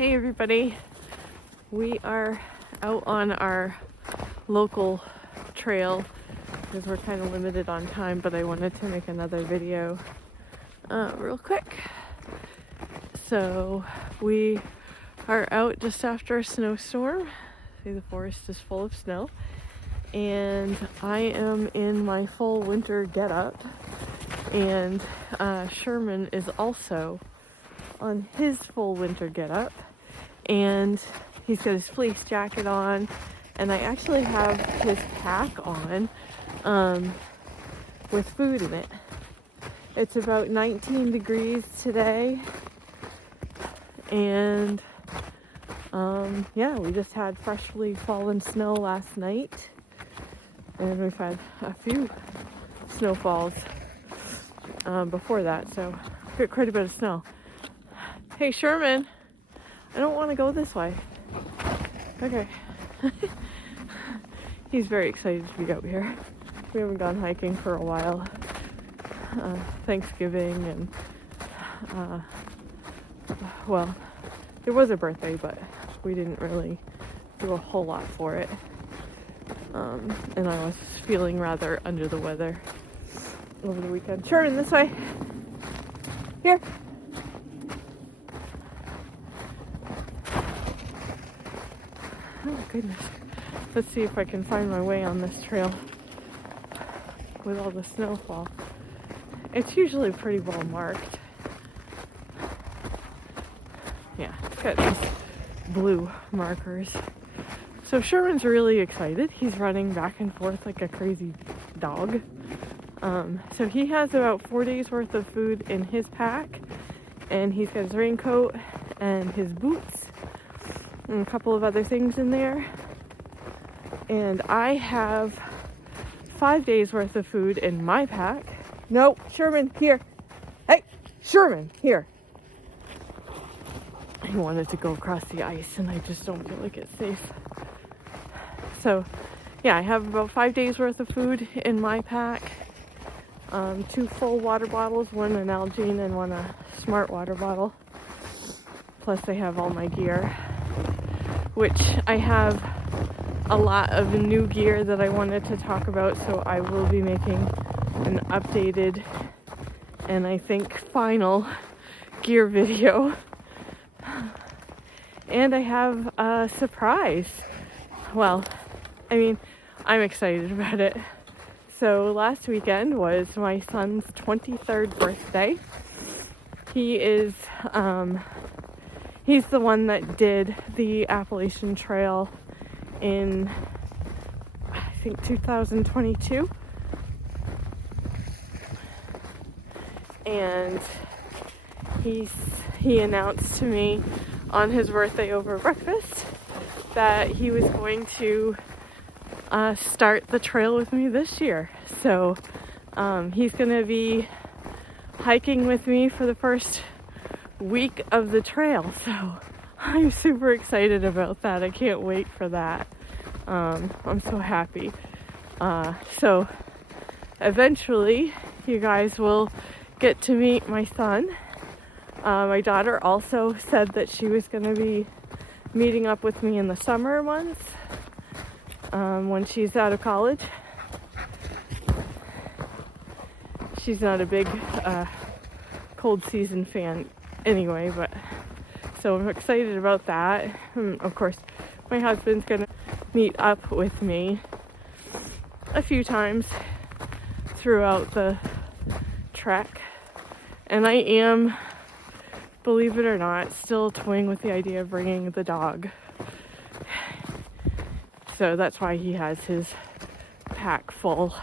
Hey everybody, we are out on our local trail because we're kind of limited on time, but I wanted to make another video real quick. So we are out just after a snowstorm. See, the forest is full of snow, and I am in my full winter getup, and Sherman is also on his full winter getup, and he's got his fleece jacket on, and I actually have his pack on with food in it. It's about 19 degrees today, and yeah, we just had freshly fallen snow last night, and we've had a few snowfalls before that, so we got quite a bit of snow. Hey Sherman, I don't want to go this way. Okay. He's very excited to be out here. We haven't gone hiking for a while. Thanksgiving and, well, there was a birthday, but we didn't really do a whole lot for it. And I was feeling rather under the weather over the weekend. Sherman, this way. Here. Oh goodness. Let's see if I can find my way on this trail with all the snowfall. It's usually pretty well marked. Yeah, it's got these blue markers. So Sherman's really excited. He's running back and forth like a crazy dog. So he has about 4 days worth of food in his pack, and he's got his raincoat and his boots and a couple of other things in there. And I have 5 days worth of food in my pack. No, Sherman, here. Hey, Sherman, here. He wanted to go across the ice, and I just don't feel like it's safe. So, yeah, I have about 5 days worth of food in my pack. 2 full water bottles, one an Algene and one a Smart water bottle. Plus I have all my gear, which I have a lot of new gear that I wanted to talk about, so I will be making an updated and I think final gear video. And I have a surprise. Well, I mean, I'm excited about it. So last weekend was my son's 23rd birthday. He is, he's the one that did the Appalachian Trail in, I think, 2022. And he announced to me on his birthday over breakfast that he was going to start the trail with me this year. So he's gonna be hiking with me for the first week of the trail, so I'm super excited about that. I can't wait for that. I'm so happy. So eventually you guys will get to meet my son. My daughter also said that she was gonna be meeting up with me in the summer months when she's out of college. She's not a big cold season fan anyway, but so I'm excited about that. And of course, my husband's gonna meet up with me a few times throughout the trek, and I am, believe it or not, still toying with the idea of bringing the dog. So that's why he has his pack full.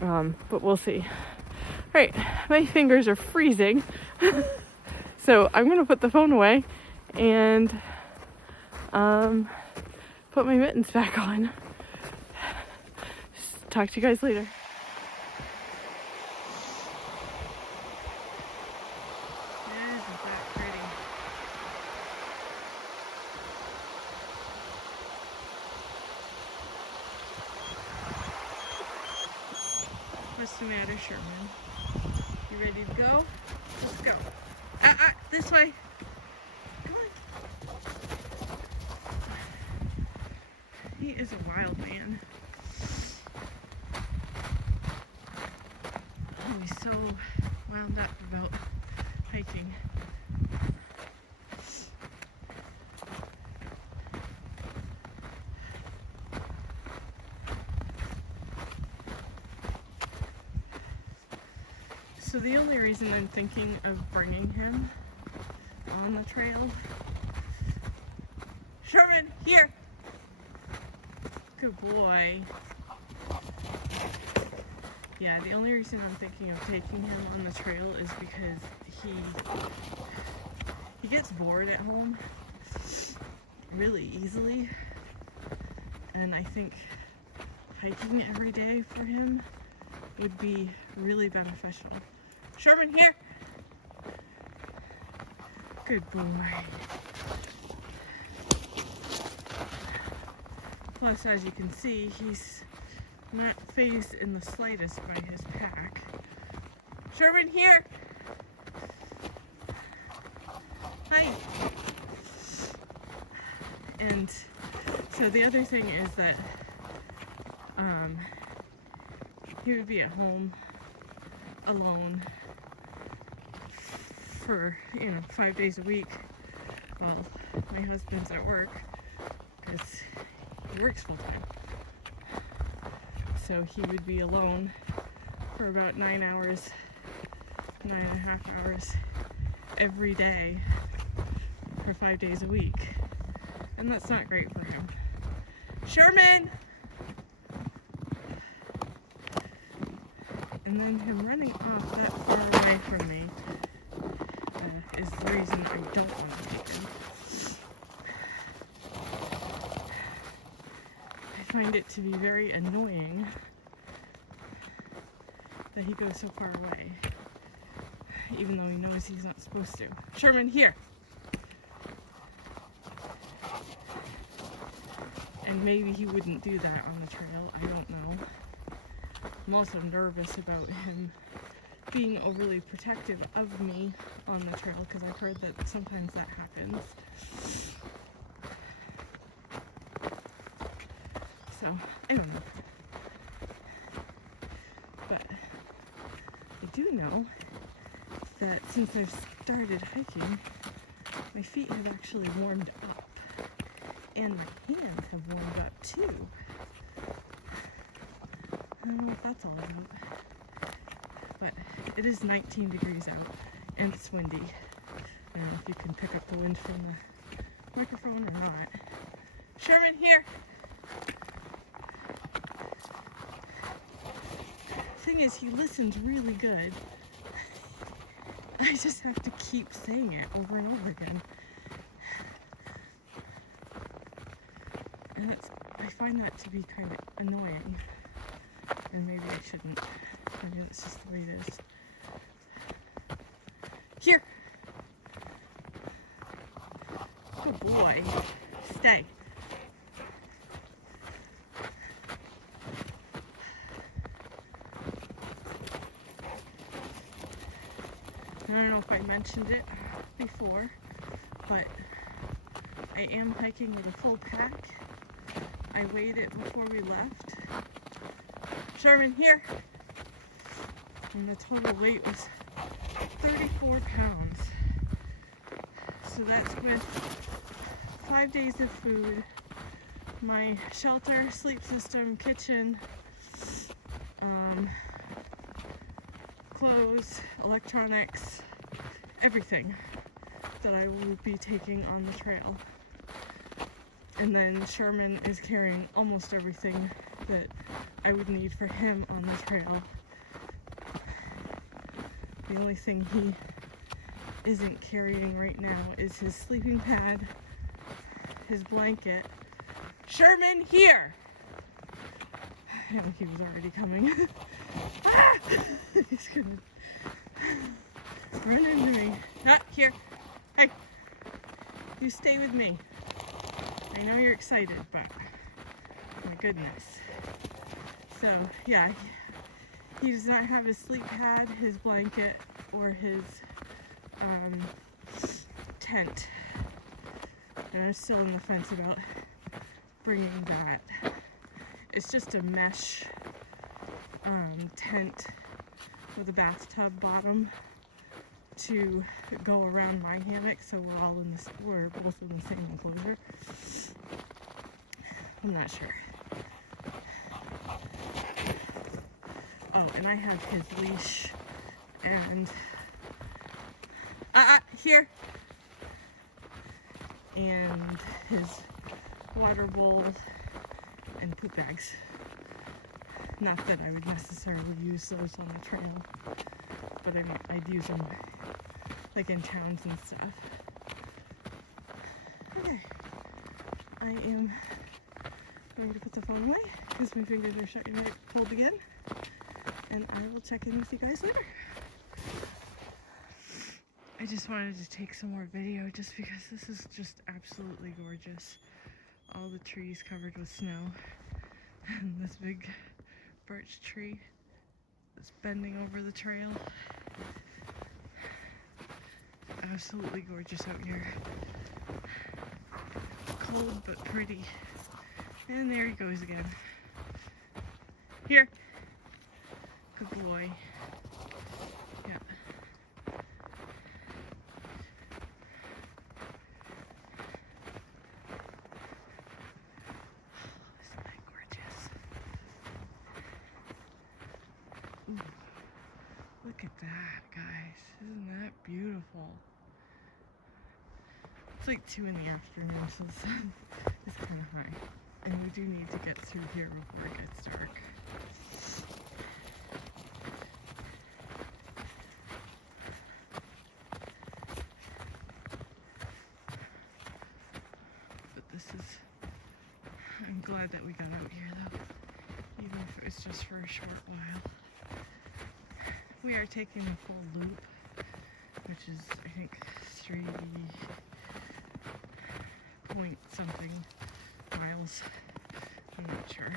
But we'll see. All right, my fingers are freezing. So I'm gonna put the phone away and put my mittens back on. Talk to you guys later. What's the matter, Sherman? You ready to go? Let's go. This way. Come on. He is a wild man. He's so wound up about hiking. So the only reason I'm thinking of bringing him on the trail, Sherman, here! Good boy. Yeah, the only reason I'm thinking of taking him on the trail is because he gets bored at home really easily, and I think hiking every day for him would be really beneficial. Sherman, here! Good boy. Plus, as you can see, he's not fazed in the slightest by his pack. Sherman, here! Hi! And so the other thing is that he would be at home alone for, 5 days a week while my husband's at work, because he works full time. So he would be alone for about 9.5 hours every day for 5 days a week. And that's not great for him. Sherman! And then him running off that far away from me is the reason I don't want to take him. I find it to be very annoying that he goes so far away, even though he knows he's not supposed to. Sherman, here! And maybe he wouldn't do that on the trail, I don't know. I'm also nervous about him being overly protective of me on the trail, because I've heard that sometimes that happens. So, I don't know. But I do know that since I've started hiking, my feet have actually warmed up. And my hands have warmed up too. I don't know what that's all about. But it is 19 degrees out and it's windy. I don't know if you can pick up the wind from the microphone or not. Sherman, here! Thing is, he listens really good. I just have to keep saying it over and over again. And I find that to be kind of annoying. And maybe I shouldn't. Maybe that's just the way it is. Here! Good boy. Stay. I don't know if I mentioned it before, but I am hiking with a full pack. I weighed it before we left. Sherman, here! And the total weight was 34 pounds. So that's with 5 days of food, my shelter, sleep system, kitchen, clothes, electronics, everything that I will be taking on the trail. And then Sherman is carrying almost everything that I would need for him on the trail. The only thing he isn't carrying right now is his sleeping pad, his blanket. Sherman, here! I think he was already coming. Ah! He's gonna run into me. Ah, here. Hey, you stay with me. I know you're excited, but my goodness. So, yeah, he does not have his sleep pad, his blanket, or his tent. And I'm still on the fence about bringing that. It's just a mesh tent with a bathtub bottom to go around my hammock, so we're both in the same enclosure. I'm not sure. Oh, and I have his leash and here, and his water bowl and poop bags. Not that I would necessarily use those on the trail, but I mean, I'd use them like in towns and stuff. Okay, I am going to put the phone away because my fingers are starting to get cold again, and I will check in with you guys later. I just wanted to take some more video just because this is just absolutely gorgeous. All the trees covered with snow, and this big birch tree that's bending over the trail. Absolutely gorgeous out here. Cold but pretty. And there he goes again. Here. Good boy. Yeah. Isn't that gorgeous? Ooh. Look at that, guys. Isn't that beautiful? It's like 2 in the afternoon, so the sun is kind of high. And we do need to get through here before it gets dark. But this is, I'm glad that we got out here though, even if it was just for a short while. We are taking a full loop, which is, I think, 3 point something miles. I'm not sure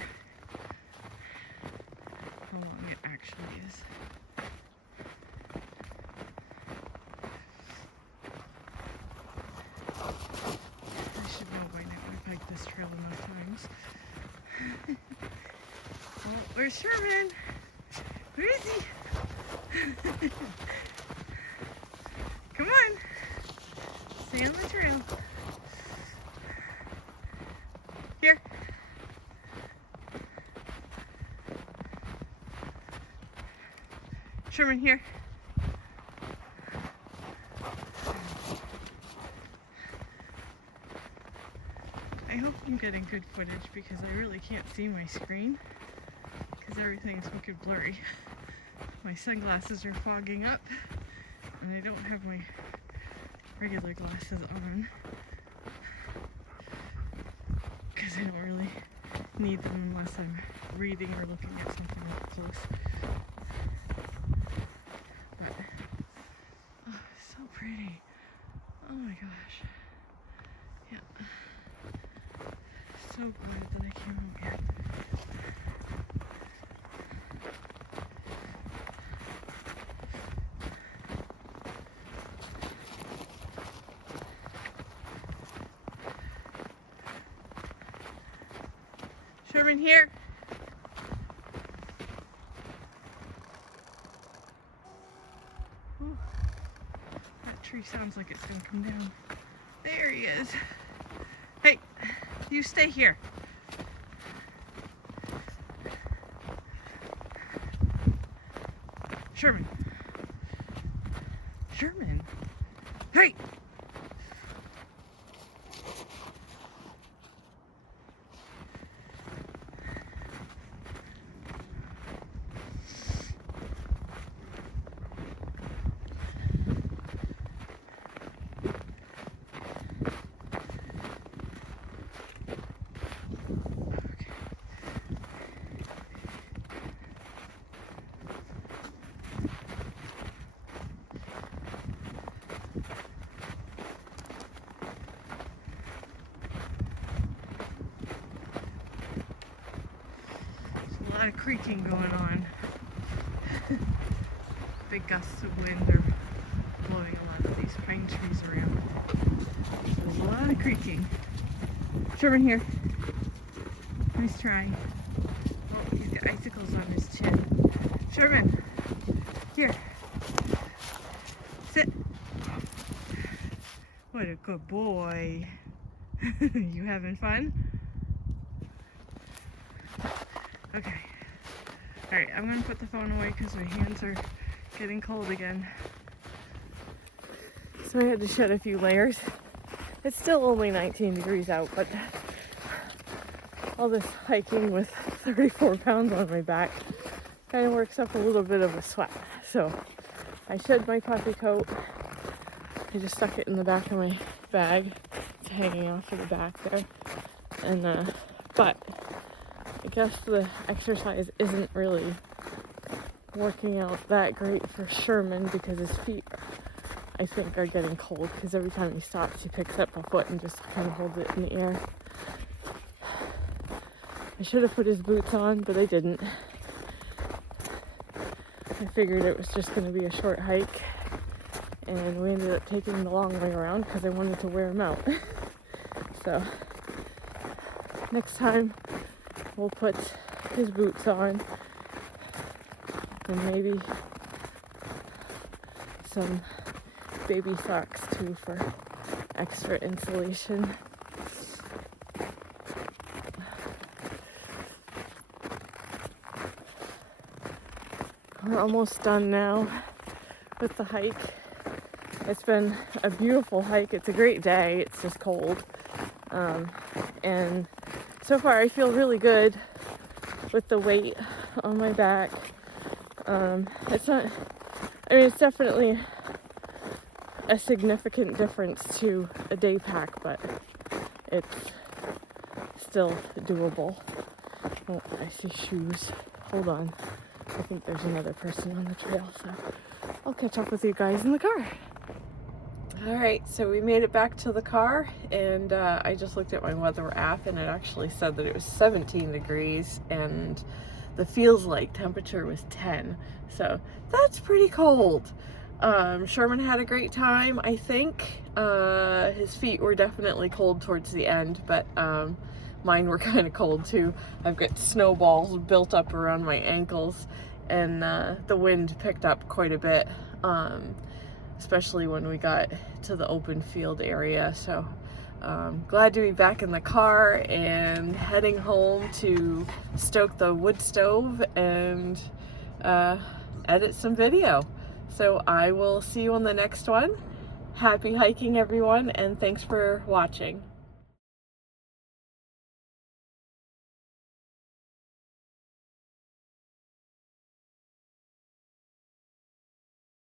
how long it actually is. I should know by now. I've hiked this trail enough times. Oh, where's Sherman? Where is he? Come on. Stay on the trail. Here. Sherman, here. I hope I'm getting good footage because I really can't see my screen because everything's wicked blurry. My sunglasses are fogging up and I don't have my regular glasses on because I don't really need them unless I'm reading or looking at something up close. But, oh, so pretty. Oh my gosh. Yeah. So glad that I came out here. Sherman, here. Ooh, that tree sounds like it's gonna come down. There he is. Hey, you stay here. Sherman. Sherman. Hey! A lot of creaking going on. Big gusts of wind are blowing a lot of these pine trees around. So there's a lot of creaking. Sherman, here. Nice try. Oh, he's got icicles on his chin. Sherman, here. Sit. What a good boy. You having fun? Okay. Alright, I'm going to put the phone away because my hands are getting cold again. So I had to shed a few layers. It's still only 19 degrees out, but all this hiking with 34 pounds on my back kind of works up a little bit of a sweat. So I shed my puffy coat. I just stuck it in the back of my bag. It's hanging off of the back there. And, but I guess the exercise isn't really working out that great for Sherman because his feet, I think, are getting cold because every time he stops, he picks up a foot and just kind of holds it in the air. I should have put his boots on, but I didn't. I figured it was just going to be a short hike, and we ended up taking the long way around because I wanted to wear them out. So next time we'll put his boots on and maybe some baby socks too for extra insulation. We're almost done now with the hike. It's been a beautiful hike. It's a great day. It's just cold. And so far I feel really good with the weight on my back. It's not, I mean, it's definitely a significant difference to a day pack, but it's still doable. Oh, I see shoes. Hold on. I think there's another person on the trail, so I'll catch up with you guys in the car. Alright, so we made it back to the car, and I just looked at my weather app, and it actually said that it was 17 degrees, and the feels like temperature was 10, so that's pretty cold. Sherman had a great time, I think. His feet were definitely cold towards the end, but mine were kind of cold too. I've got snowballs built up around my ankles, and the wind picked up quite a bit, especially when we got to the open field area. So glad to be back in the car and heading home to stoke the wood stove and edit some video. So I will see you on the next one. Happy hiking, everyone, and thanks for watching.